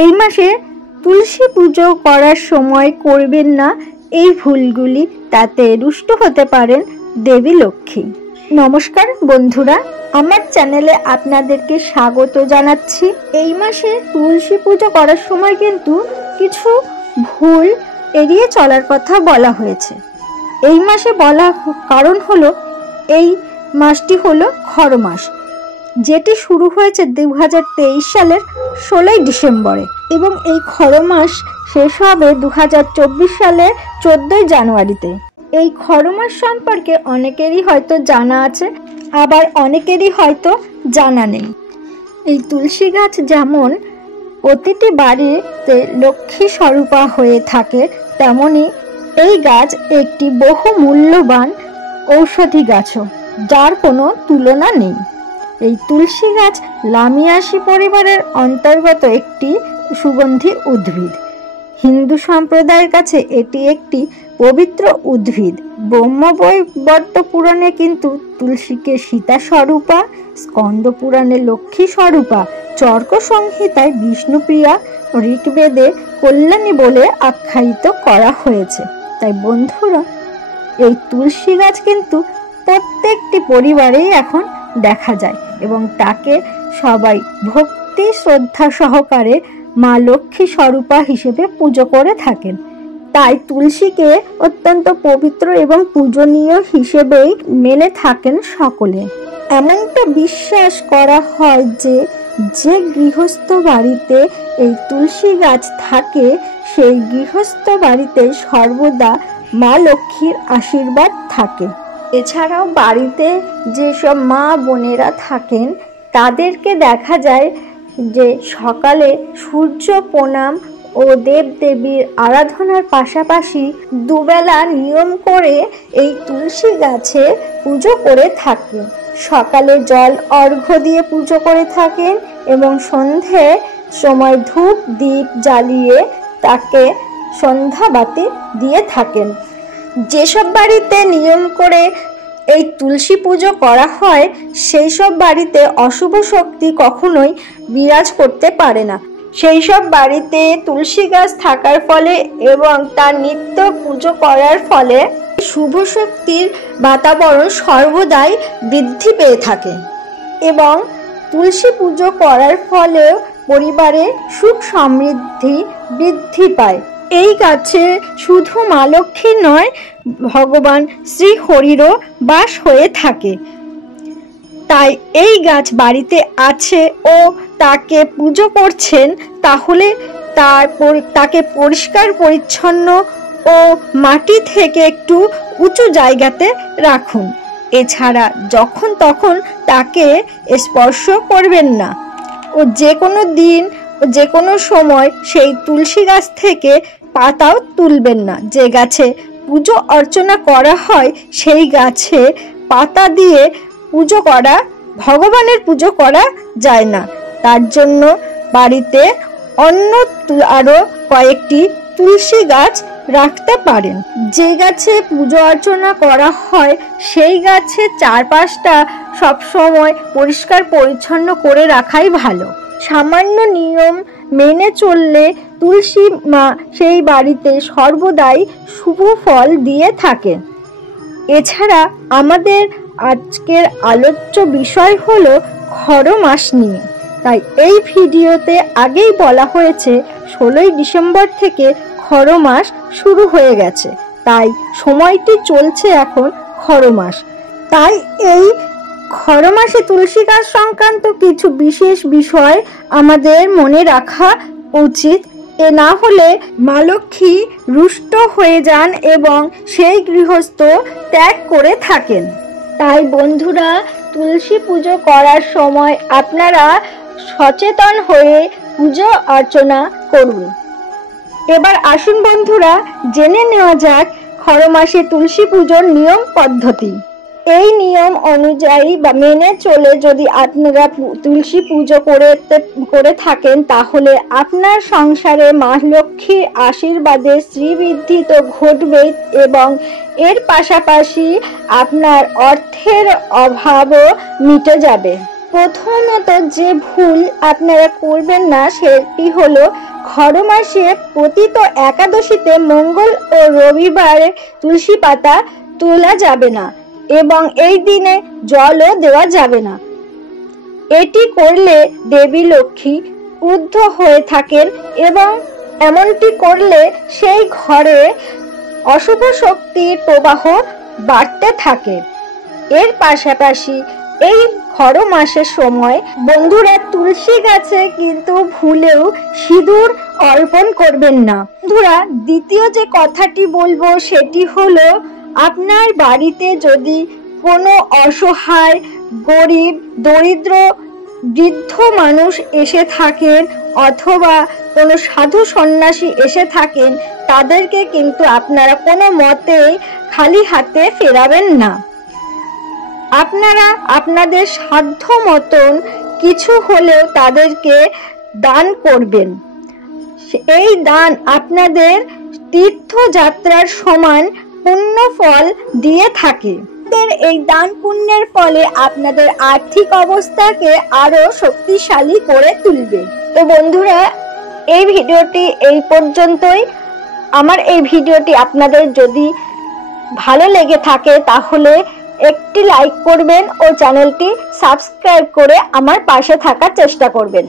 এই মাসে তুলসী পুজো করার সময় করবেন না এই ভুলগুলি, তাতে রুষ্ট হতে পারেন দেবী লক্ষ্মী। নমস্কার বন্ধুরা, আমার চ্যানেলে আপনাদেরকে স্বাগত জানাচ্ছি। এই মাসে তুলসী পুজো করার সময় কিন্তু কিছু ভুল এড়িয়ে চলার কথা বলা হয়েছে। এই মাসে বলা কারণ হলো এই মাসটি হলো খর মাস, যেটি শুরু হয়েছে 2023 সালের 16 ডিসেম্বরে এবং এই খর মাস শেষ হবে 2024 সালের 14 জানুয়ারিতে। এই খর মাস সম্পর্কে অনেকেরই হয়তো জানা আছে, আবার অনেকেরই হয়তো জানা নেই। এই তুলসী গাছ যেমন প্রতিটি বাড়িতে লক্ষ্মী স্বরূপা হয়ে থাকে, তেমনি এই গাছ একটি বহু মূল্যবান ঔষধি গাছও, যার কোনো তুলনা নেই। এই তুলসী গাছ লামিয়াসি পরিবারের অন্তর্গত একটি সুগন্ধি উদ্ভিদ। হিন্দু সম্প্রদায়ের কাছে এটি একটি পবিত্র উদ্ভিদ। ব্রহ্মবৈবর্ত পুরাণে কিন্তু তুলসীকে সীতা স্বরূপা, স্কন্দ পুরাণে লক্ষ্মী স্বরূপা, চর্ক সংহিতায় বিষ্ণুপ্রিয়া, ঋগ্বেদে কল্যাণী বলে আখ্যায়িত করা হয়েছে। তাই বন্ধুরা, এই তুলসী গাছ কিন্তু প্রত্যেকটি পরিবারেই এখন দেখা যায় এবং তাকে সবাই ভক্তি শ্রদ্ধা সহকারে মা লক্ষ্মী স্বরূপা হিসেবে পুজো করে থাকেন। তাই তুলসীকে অত্যন্ত পবিত্র এবং পূজনীয় হিসেবেই মেনে থাকেন সকলে। এমনটা বিশ্বাস করা হয় যে যে গৃহস্থ বাড়িতে এই তুলসী গাছ থাকে, সেই গৃহস্থ বাড়িতে সর্বদা মা লক্ষ্মীর আশীর্বাদ থাকে। এছাড়াও বাড়িতে যেসব মা বোনেরা থাকেন তাদেরকে দেখা যায় যে সকালে সূর্য প্রণাম ও দেবদেবীর আরাধনার পাশাপাশি দুবেলা নিয়ম করে এই তুলসী গাছে পুজো করে থাকেন। সকালে জল অর্ঘ্য দিয়ে পুজো করে থাকেন এবং সন্ধে সময় ধূপ দীপ জ্বালিয়ে তাকে সন্ধ্যাবাতি দিয়ে থাকেন। যেসব বাড়িতে নিয়ম করে এই তুলসী পুজো করা হয়, সেই সব বাড়িতে অশুভ শক্তি কখনোই বিরাজ করতে পারে না। সেই সব বাড়িতে তুলসী গাছ থাকার ফলে এবং তার নিত্য পুজো করার ফলে শুভ শক্তির বাতাবরণ সর্বদাই বৃদ্ধি পেয়ে থাকে এবং তুলসী পুজো করার ফলে পরিবারে সুখ সমৃদ্ধি বৃদ্ধি পায়। এই গাছে শুধু মা লক্ষ্মী নয়, ভগবান শ্রী হরিরও বাস হয়ে থাকে। তাই এই গাছ বাড়িতে আছে ও তাকে পুজো করছেন, তাহলে তাকে পরিষ্কার পরিচ্ছন্ন ও মাটি থেকে একটু উঁচু জায়গাতে রাখুন। এছাড়া যখন তখন তাকে স্পর্শ করবেন না ও যে কোনো দিন যে কোনো সময় সেই তুলসী গাছ থেকে পাতাও তুলবেন না। যে গাছে পুজো অর্চনা করা হয় সেই গাছে পাতা দিয়ে পুজো করা, ভগবানের পুজো করা যায় না। তার জন্য বাড়িতে অন্য আরো কয়েকটি তুলসী গাছ রাখতে পারেন। যে গাছে পুজো অর্চনা করা হয় সেই গাছের চারপাশটা সবসময় পরিষ্কার পরিচ্ছন্ন করে রাখাই ভালো। সামান্য নিয়ম মেনে চললে তুলসী মা সেই বাড়িতে সর্বদাই শুভ ফল দিয়ে থাকে। এছাড়া আমাদের আজকের আলোচ্য বিষয় হলো খর মাস নিয়ে। তাই এই ভিডিওতে আগেই বলা হয়েছে 16 ডিসেম্বর থেকে খর মাস শুরু হয়ে গেছে, তাই সময়টি চলছে এখন খর মাস। তাই এই খর মাসে তুলসী গাছ সংক্রান্ত কিছু বিশেষ বিষয় আমাদের মনে রাখা উচিত। এ না হলে মা লক্ষ্মী রুষ্ট হয়ে যান এবং সেই গৃহস্থ ত্যাগ করে থাকেন। তাই বন্ধুরা, তুলসী পুজো করার সময় আপনারা সচেতন হয়ে পুজো অর্চনা করুন। এবার আসুন বন্ধুরা, জেনে নেওয়া যাক খর মাসে তুলসী পুজোর নিয়ম পদ্ধতি। এই নিয়ম অনুযায়ী বা মেনে চলে যদি আপনারা তুলসী পুজো করে থাকেন, তাহলে আপনার সংসারে মা লক্ষ্মীর আশীর্বাদে শ্রীবৃদ্ধি তো ঘটবেই এবং এর পাশাপাশি আপনার অর্থের অভাবও মিটে যাবে। প্রথমত যে ভুল আপনারা করবেন না সেটি হলো খর মাসে পতিত একাদশীতে মঙ্গল ও রবিবারে তুলসী পাতা তোলা যাবে না এবং এই দিনে জলও দেওয়া যাবে না। এটি করলে দেবী লক্ষ্মী ক্রুদ্ধ হয়ে থাকেন এবং এমনটি করলে সেই ঘরে অশুভ শক্তির প্রবাহ বাড়তে থাকে। এর পাশাপাশি এই খর মাসের সময় বন্ধুরা তুলসী গাছে কিন্তু ভুলেও সিঁদুর অর্পণ করবেন না। বন্ধুরা, দ্বিতীয় যে কথাটি বলবো সেটি হলো, আপনার বাড়িতে যদি কোনো অসহায়, গরিব, দরিদ্র, বৃদ্ধ মানুষ এসে থাকেন অথবা কোনো সাধু সন্ন্যাসী এসে থাকেন, তাদেরকে কিন্তু আপনারা কোনো মতেই খালি হাতে ফেরাবেন না। আপনারা আপনাদের সাধ্য মতন কিছু হলেও তাদেরকে দান করবেন। এই দান আপনাদের তীর্থযাত্রার সমান পুণ্য ফল দিয়ে থাকে। এই দান পুণ্যের ফলে আপনাদের আর্থিক অবস্থাকে আরো শক্তিশালী করে তুলবে। তো বন্ধুরা, এই ভিডিওটি এই পর্যন্তই। আমার এই ভিডিওটি আপনাদের যদি ভালো লেগে থাকে তাহলে একটি লাইক করবেন ও চ্যানেলটি সাবস্ক্রাইব করে আমার পাশে থাকার চেষ্টা করবেন।